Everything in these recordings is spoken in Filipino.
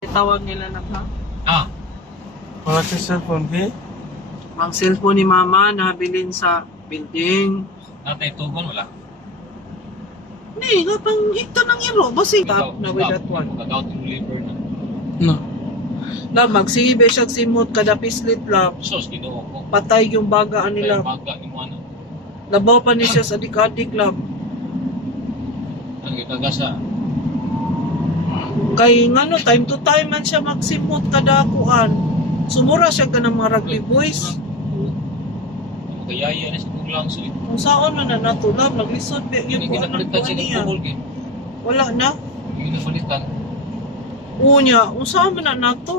Tawag nila na ha? Ah, Wala ka cellphone, eh? Ang cellphone ni mama nabilin sa building. natay tugon wala. Hindi, kapang ito ng iro. Basi tap na with that one. Kagaw yung liver na. No. Lab, magsibe siya simot kada pislit lab. Sos, ginoo ko. Patay yung bagaan Kaya nila. maga ni mo ano. Labaw pa ni siya sa adik-adik lab. Ang ikagasa. Kay ngano, time to time man siya magsimot kada kuan. Sumura siya ka ng mga rugby boys. Kayaya na sa kulang so. Kung saan na natulab, naglisod ba Hindi yung kuan ng ginapalitan kuan siya ng niya. tuhol gin. Wala na. Hindi ginapalitan. Unya, kung saan man na nato.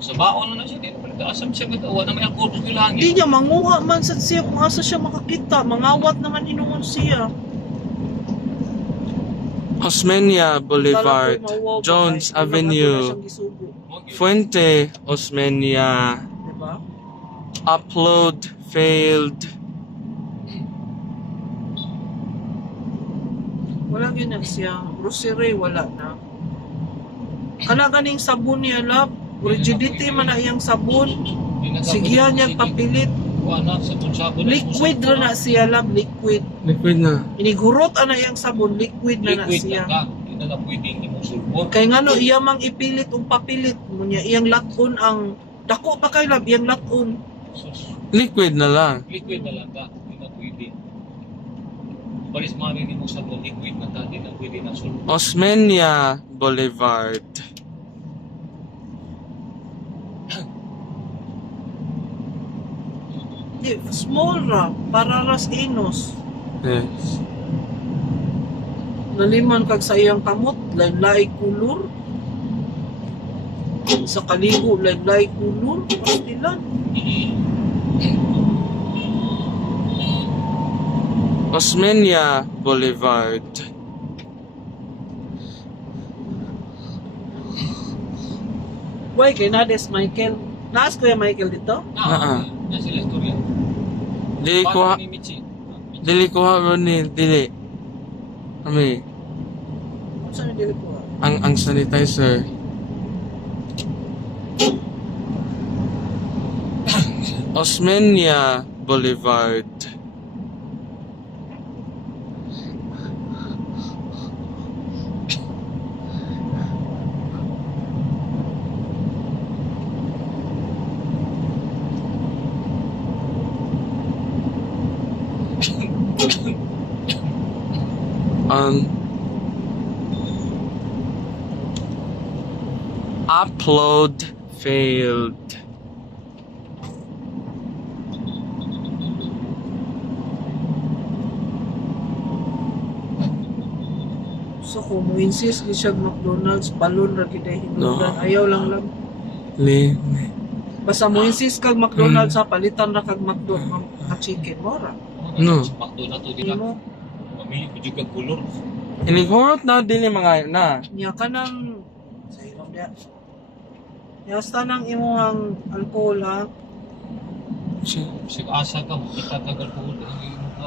Sa baon na siya din. Asam siya gatawa na may alcohol sa Hindi langit. niya manguha man sa siya kung asa siya makakita. Mangawat naman inungon siya. Osmeña Boulevard, Jones Avenue, Fuente Osmeña, Diba? upload failed. Wala ganyan siya. Grocery, wala na. Kana ganing sabon niya, lab. Rigidity man na iyang sabon. Sigihan niya papilit. Wala sa sabon. Liquid na siya, lab. Liquid. Liquid na. Inigurot ana iyang sabon. Liquid na Liquid siya. na ka. Hindi na pwedeng imong sulbon. Kay nga no, iya mang ipilit o papilit. Munya, iyang laton ang... Dako pa kay lab, iyang laton. Sos. Liquid na lang. Liquid na lang ka. Hindi na pwede. Balis mga rin mo sabon. Liquid na ka. Hindi na pwede na sulbon. Osmeña Boulevard. Di, small ra. Para ras inos. Yes. Naliman kag sa iyang kamot, lain-lain kulor. Sa kaligo, lain-lain kulor. Pastilan. Osmeña Boulevard. Why kay Nades Michael? Naas ko yung Michael dito? Ah. Na sila istorya. Dili ko ha, Paano ni Michi? dili ko ha ron ni dili. Kami, Saan yung dili ko? ang sanitizer. Osmeña Boulevard. Upload failed. So kung mo insist ni siya McDonald's, balon ra gid ay hinudan. No. Ayaw lang. Li. Basta mo insist kag McDonald's sa palitan ra kag McDo ka chicken mo ra. No. Pakto na to Di dito. mo Mamili ko juga kulor. Inigurot na dili mga na. niya ka nang sa ilong dia. Yasta nang imong alcohol ha. Sig asa ka mo kita tagal ko ang imo ka.